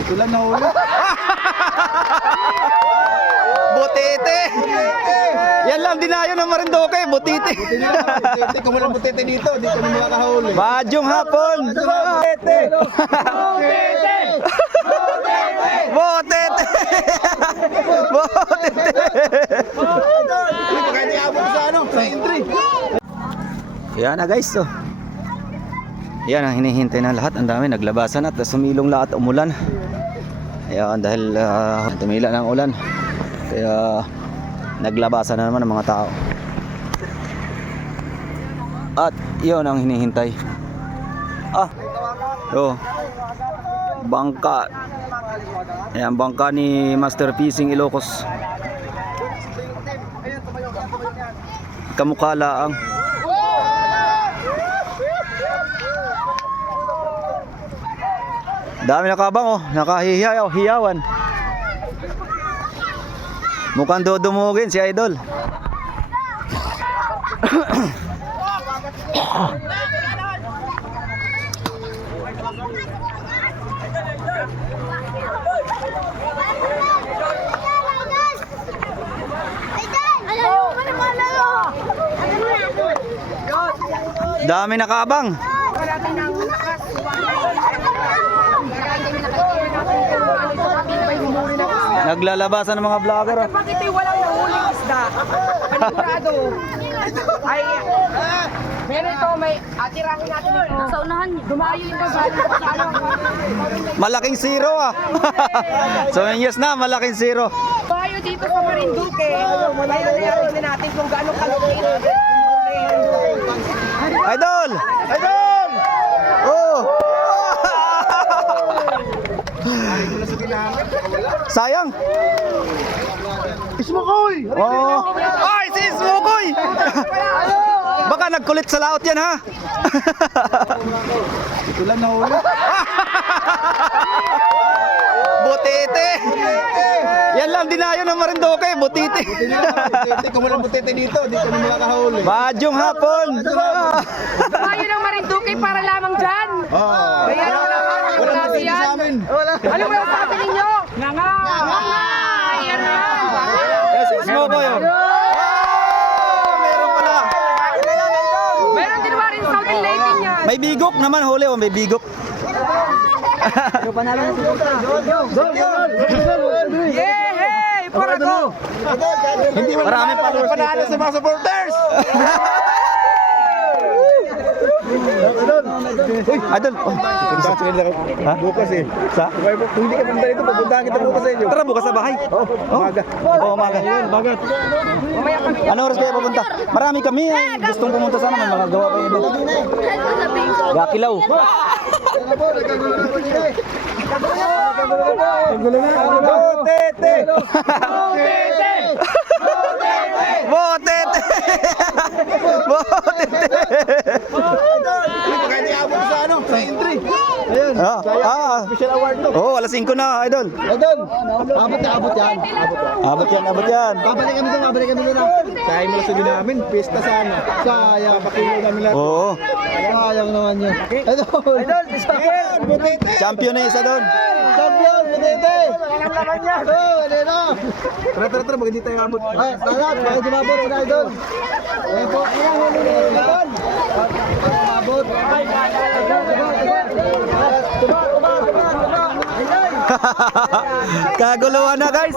Ito lang nahuli. Butete. Yan lang dinayo ng Marinduque, butete. Butete, kung walang butete dito na makakahuli. Badyong hapon. Butete! Butete. Butete. Kaya niabot sa ano, sa entry. Yan na guys, so. Yan ang hinihintay ng lahat. Ang dami naglabasan at sumilong lahat, umulan. Ayan, dahil tumila ng ulan. Kaya naglabasan na naman ang mga tao. At yun ang hinihintay. Bangka. Ayan, bangka ni Master Fishing Ilocos. Kamukha laang. Dami nakabang oh, nakahiyawan. Mukhang dudumugin si Idol. Dami nakabang. Naglalabasan ng mga vlogger. Bakit ay walang nahuling isda? Panigurado. Ay, meron ito, may atirahin natin ito. Sa unahan niyo. Dumayo ito sa ano. Malaking zero ah. So yes na, malaking zero. Dumayo dito sa Marinduque. Ayaw na natin kung gaano kalaki. Idol! Idol! Oh! Sayang. Ismokoy! Oh. Ay, si Smokoy! Baka nagkulit sa laot yan ha. Ito lang nahuli. Butete. Yan lang dinayo ng Marinduque, butete. Butete, kung walang butete dito na makakahuli. Badyong hapon. Dumayo ng Marinduque para lamang dyan. Ayan, Walang wala butete yan. sa amin. Ano ba yung sabi ninyo? Nga. Ayan na. Yes, Smokoy. Oh. Meron pala. Meron din ba rin Southern Lady niya? May bigok naman, huli oh, may bigok. Yehey! Purago! Hindi mo Marami followers panalo dito. sa mga supporters. Idol. Oh. Ha? Bukas eh. Sa? Kung hindi ka punta dito, pupuntahan kita bukas sa inyo. Tara bukas sa bahay. Oh, umaga. Oh, umaga. Ano oras kayo pupunta? Marami kami. Gustong pumunta sana, may mga gawa pa yung iba. Gakilaw. Butete! Botete! Botete! Kaya niabot sa ano, sa entry. Ayun. Special award to. Oh, alas 5 na, Idol. Idol, abot yan. Abot yan. Babalik kami doon. Kaya mo sa namin, pista sana. Sayang, pakilo namin lahat. Oo. Sayang naman yun. Idol, butete. Champion na isa doon. Champion, butete. Alam niya. Ano na. Tara, mag hindi tayo abot. Ay, salat, bakit dumabot sa Idol? Ayan po. Idol. Abot. Kaguluhan na guys.